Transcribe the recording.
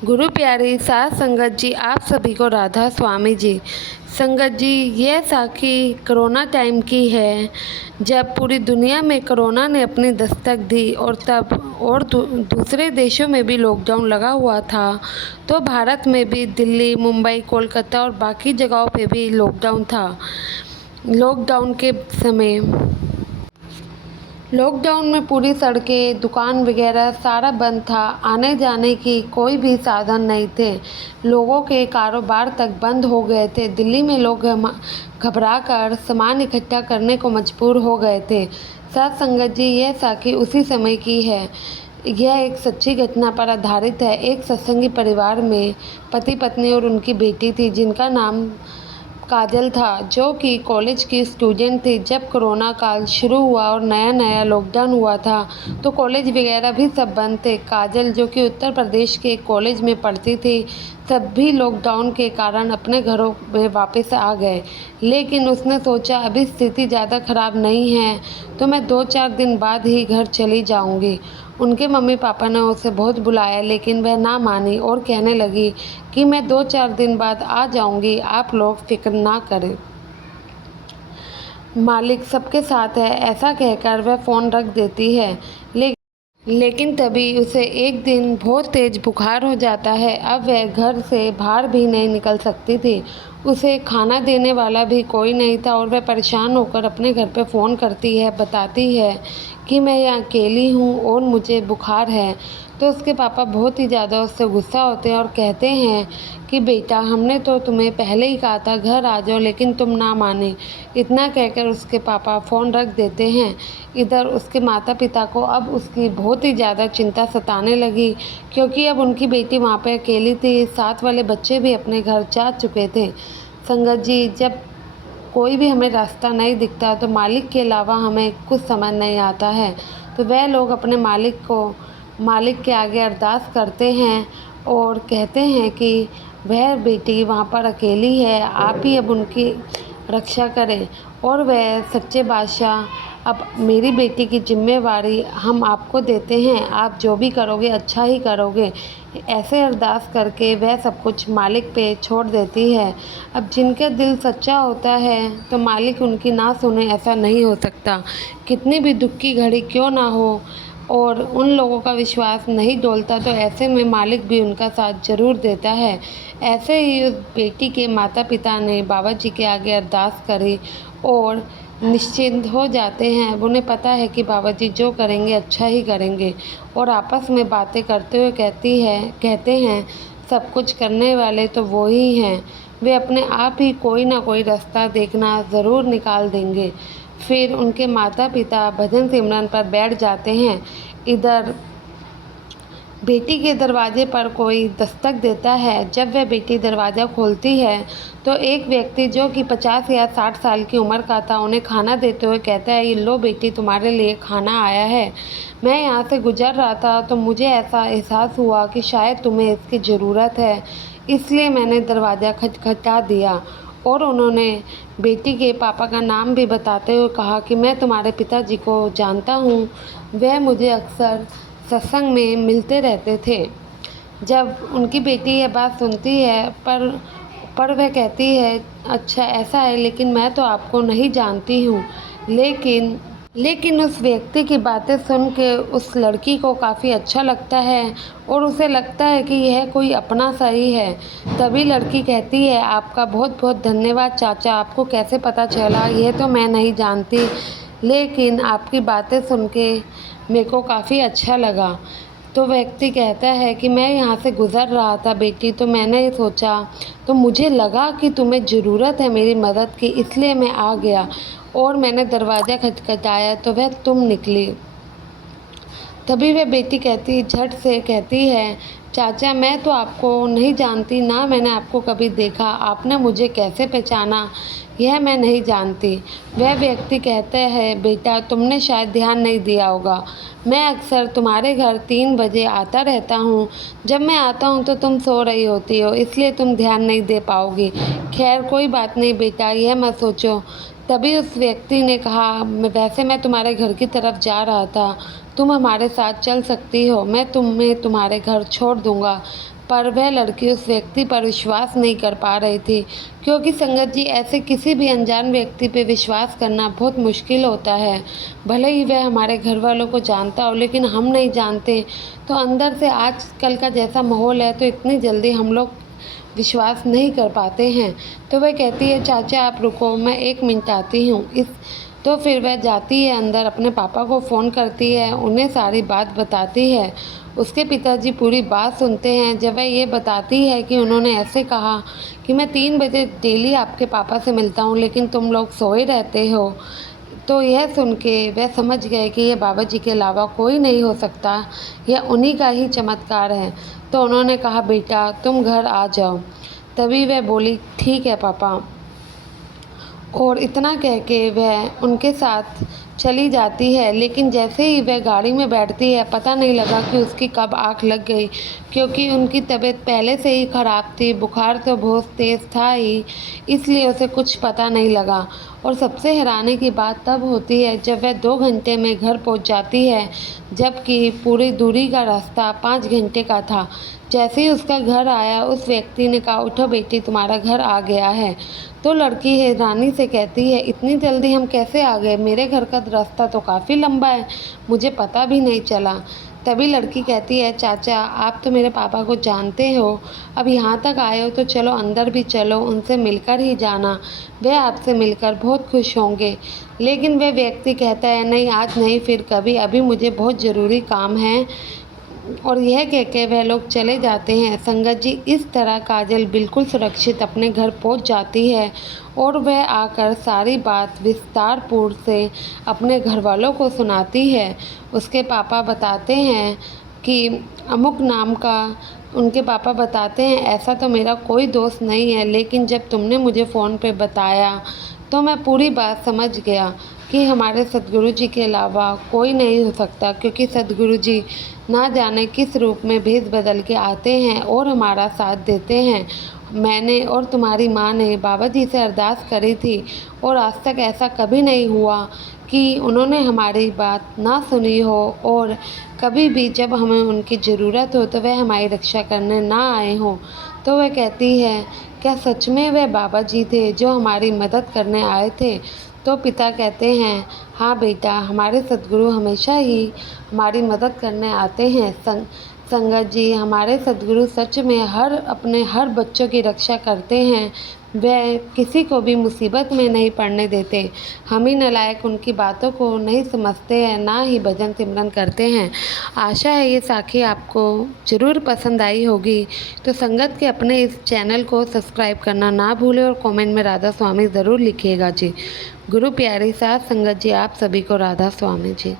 गुरु प्यारी साध संगत जी, आप सभी को राधा स्वामी जी। संगत जी, यह साखी कोरोना टाइम की है, जब पूरी दुनिया में कोरोना ने अपनी दस्तक दी और तब और दूसरे देशों में भी लॉकडाउन लगा हुआ था। तो भारत में भी दिल्ली, मुंबई, कोलकाता और बाकी जगहों पे भी लॉकडाउन था। लॉकडाउन के समय लॉकडाउन में पूरी सड़कें, दुकान वगैरह सारा बंद था। आने जाने की कोई भी साधन नहीं थे। लोगों के कारोबार तक बंद हो गए थे। दिल्ली में लोग घबरा कर सामान इकट्ठा करने को मजबूर हो गए थे। साथ संगत जी, यह साखी उसी समय की है। यह एक सच्ची घटना पर आधारित है। एक सत्संगी परिवार में पति पत्नी और उनकी बेटी थी, जिनका नाम काजल था, जो कि कॉलेज की स्टूडेंट थी। जब कोरोना काल शुरू हुआ और नया नया लॉकडाउन हुआ था, तो कॉलेज वगैरह भी सब बंद थे। काजल, जो कि उत्तर प्रदेश के कॉलेज में पढ़ती थी, सभी लॉकडाउन के कारण अपने घरों में वापस आ गए। लेकिन उसने सोचा अभी स्थिति ज़्यादा ख़राब नहीं है, तो मैं 2-4 दिन बाद ही घर चली जाऊंगी। उनके मम्मी पापा ने उसे बहुत बुलाया, लेकिन वह ना मानी और कहने लगी कि मैं 2-4 दिन बाद आ जाऊंगी, आप लोग फिक्र ना करें, मालिक सबके साथ है। ऐसा कहकर वह फ़ोन रख देती है। लेकिन तभी उसे एक दिन बहुत तेज़ बुखार हो जाता है। अब वह घर से बाहर भी नहीं निकल सकती थी। उसे खाना देने वाला भी कोई नहीं था और वह परेशान होकर अपने घर पे फ़ोन करती है, बताती है कि मैं यहाँ अकेली हूँ और मुझे बुखार है। तो उसके पापा बहुत ही ज़्यादा उससे गुस्सा होते हैं और कहते हैं कि बेटा, हमने तो तुम्हें पहले ही कहा था घर आ जाओ, लेकिन तुम ना माने। इतना कहकर उसके पापा फ़ोन रख देते हैं। इधर उसके माता पिता को अब उसकी बहुत ही ज़्यादा चिंता सताने लगी, क्योंकि अब उनकी बेटी वहाँ पे अकेली थी। साथ वाले बच्चे भी अपने घर जा चुके थे। संगत जी, जब कोई भी हमें रास्ता नहीं दिखता, तो मालिक के अलावा हमें कुछ समझ नहीं आता है। तो वह लोग अपने मालिक के आगे अरदास करते हैं और कहते हैं कि वह बेटी वहाँ पर अकेली है, आप ही अब उनकी रक्षा करें। और वह सच्चे बादशाह, अब मेरी बेटी की जिम्मेवारी हम आपको देते हैं, आप जो भी करोगे अच्छा ही करोगे। ऐसे अरदास करके वह सब कुछ मालिक पे छोड़ देती है। अब जिनका दिल सच्चा होता है, तो मालिक उनकी ना सुने, ऐसा नहीं हो सकता। कितनी भी दुख की घड़ी क्यों ना हो और उन लोगों का विश्वास नहीं डोलता, तो ऐसे में मालिक भी उनका साथ ज़रूर देता है। ऐसे ही उस बेटी के माता पिता ने बाबा जी के आगे अरदास करी और निश्चिंत हो जाते हैं। उन्हें पता है कि बाबा जी जो करेंगे अच्छा ही करेंगे। और आपस में बातें करते हुए कहते हैं सब कुछ करने वाले तो वो ही हैं, वे अपने आप ही कोई ना कोई रास्ता देखना ज़रूर निकाल देंगे। फिर उनके माता पिता भजन सिमरन पर बैठ जाते हैं। इधर बेटी के दरवाजे पर कोई दस्तक देता है। जब वह बेटी दरवाज़ा खोलती है, तो एक व्यक्ति जो कि 50 या 60 साल की उम्र का था, उन्हें खाना देते हुए कहता है, ये लो बेटी, तुम्हारे लिए खाना आया है। मैं यहाँ से गुजर रहा था, तो मुझे ऐसा एहसास हुआ कि शायद तुम्हें इसकी ज़रूरत है, इसलिए मैंने दरवाज़ा खटखटा दिया। और उन्होंने बेटी के पापा का नाम भी बताते हुए कहा कि मैं तुम्हारे पिताजी को जानता हूँ, वह मुझे अक्सर सत्संग में मिलते रहते थे। जब उनकी बेटी यह बात सुनती है, पर वह कहती है, अच्छा ऐसा है, लेकिन मैं तो आपको नहीं जानती हूँ। लेकिन उस व्यक्ति की बातें सुन के उस लड़की को काफ़ी अच्छा लगता है और उसे लगता है कि यह कोई अपना सा ही है। तभी लड़की कहती है, आपका बहुत बहुत धन्यवाद चाचा, आपको कैसे पता चला यह तो मैं नहीं जानती, लेकिन आपकी बातें सुन के मेरे को काफ़ी अच्छा लगा। तो व्यक्ति कहता है कि मैं यहाँ से गुज़र रहा था बेटी, तो मैंने सोचा, तो मुझे लगा कि तुम्हें ज़रूरत है मेरी मदद की, इसलिए मैं आ गया और मैंने दरवाज़ा खटखटाया, तो वह तुम निकली। तभी वह बेटी झट से कहती है, चाचा मैं तो आपको नहीं जानती, ना मैंने आपको कभी देखा, आपने मुझे कैसे पहचाना यह मैं नहीं जानती। वह व्यक्ति कहता है, बेटा तुमने शायद ध्यान नहीं दिया होगा, मैं अक्सर तुम्हारे घर 3 बजे आता रहता हूँ। जब मैं आता हूँ तो तुम सो रही होती हो, इसलिए तुम ध्यान नहीं दे पाओगी। खैर कोई बात नहीं बेटा, यह मत सोचो। तभी उस व्यक्ति ने कहा, वैसे मैं तुम्हारे घर की तरफ जा रहा था, तुम हमारे साथ चल सकती हो, मैं तुम्हें तुम्हारे घर छोड़ दूंगा। पर वह लड़की उस व्यक्ति पर विश्वास नहीं कर पा रही थी, क्योंकि संगत जी ऐसे किसी भी अनजान व्यक्ति पे विश्वास करना बहुत मुश्किल होता है। भले ही वह हमारे घर वालों को जानता हो, लेकिन हम नहीं जानते, तो अंदर से आजकल का जैसा माहौल है तो इतनी जल्दी हम लोग विश्वास नहीं कर पाते हैं। तो वह कहती है, चाचा आप रुको, मैं 1 मिनट आती हूँ। तो फिर वह जाती है अंदर, अपने पापा को फ़ोन करती है, उन्हें सारी बात बताती है। उसके पिताजी पूरी बात सुनते हैं। जब वह ये बताती है कि उन्होंने ऐसे कहा कि मैं 3 बजे डेली आपके पापा से मिलता हूँ, लेकिन तुम लोग सोए रहते हो, तो यह सुन के वह समझ गए कि ये बाबा जी के अलावा कोई नहीं हो सकता, यह उन्हीं का ही चमत्कार है। तो उन्होंने कहा, बेटा तुम घर आ जाओ। तभी वह बोली, ठीक है पापा। और इतना कह के वह उनके साथ चली जाती है। लेकिन जैसे ही वह गाड़ी में बैठती है, पता नहीं लगा कि उसकी कब आँख लग गई, क्योंकि उनकी तबीयत पहले से ही ख़राब थी, बुखार तो बहुत तेज़ था ही, इसलिए उसे कुछ पता नहीं लगा। और सबसे हैरानी की बात तब होती है जब वह 2 घंटे में घर पहुंच जाती है, जबकि पूरी दूरी का रास्ता 5 घंटे का था। जैसे ही उसका घर आया, उस व्यक्ति ने कहा, उठो बेटी तुम्हारा घर आ गया है। तो लड़की हैरानी से कहती है, इतनी जल्दी हम कैसे आ गए, मेरे घर का रास्ता तो काफ़ी लंबा है, मुझे पता भी नहीं चला। तभी लड़की कहती है, चाचा आप तो मेरे पापा को जानते हो, अब यहाँ तक आए हो तो चलो अंदर भी चलो, उनसे मिलकर ही जाना, वे आपसे मिलकर बहुत खुश होंगे। लेकिन वह व्यक्ति कहता है, नहीं आज नहीं, फिर कभी, अभी मुझे बहुत ज़रूरी काम है। और यह कह के वह लोग चले जाते हैं। संगत जी, इस तरह काजल बिल्कुल सुरक्षित अपने घर पहुंच जाती है और वह आकर सारी बात विस्तारपूर्वक से अपने घर वालों को सुनाती है। उसके पापा बताते हैं कि अमुक नाम का, उनके पापा बताते हैं, ऐसा तो मेरा कोई दोस्त नहीं है, लेकिन जब तुमने मुझे फ़ोन पे बताया तो मैं पूरी बात समझ गया कि हमारे सद्गुरु जी के अलावा कोई नहीं हो सकता, क्योंकि सद्गुरु जी ना जाने किस रूप में भेद बदल के आते हैं और हमारा साथ देते हैं। मैंने और तुम्हारी माँ ने बाबा जी से अरदास करी थी और आज तक ऐसा कभी नहीं हुआ कि उन्होंने हमारी बात ना सुनी हो, और कभी भी जब हमें उनकी ज़रूरत हो तो वह हमारी रक्षा करने ना आए हों। तो वह कहती है, क्या सच में वह बाबा जी थे जो हमारी मदद करने आए थे? तो पिता कहते हैं, हाँ बेटा, हमारे सद्गुरु हमेशा ही हमारी मदद करने आते हैं। संगत जी, हमारे सद्गुरु सच में अपने हर बच्चों की रक्षा करते हैं, वह किसी को भी मुसीबत में नहीं पड़ने देते। हम ही नालायक उनकी बातों को नहीं समझते हैं, ना ही भजन सिमरन करते हैं। आशा है ये साखी आपको ज़रूर पसंद आई होगी। तो संगत के अपने इस चैनल को सब्सक्राइब करना ना भूलें और कमेंट में राधा स्वामी ज़रूर लिखिएगा जी। गुरु प्यारी साथ संगत जी, आप सभी को राधा स्वामी जी।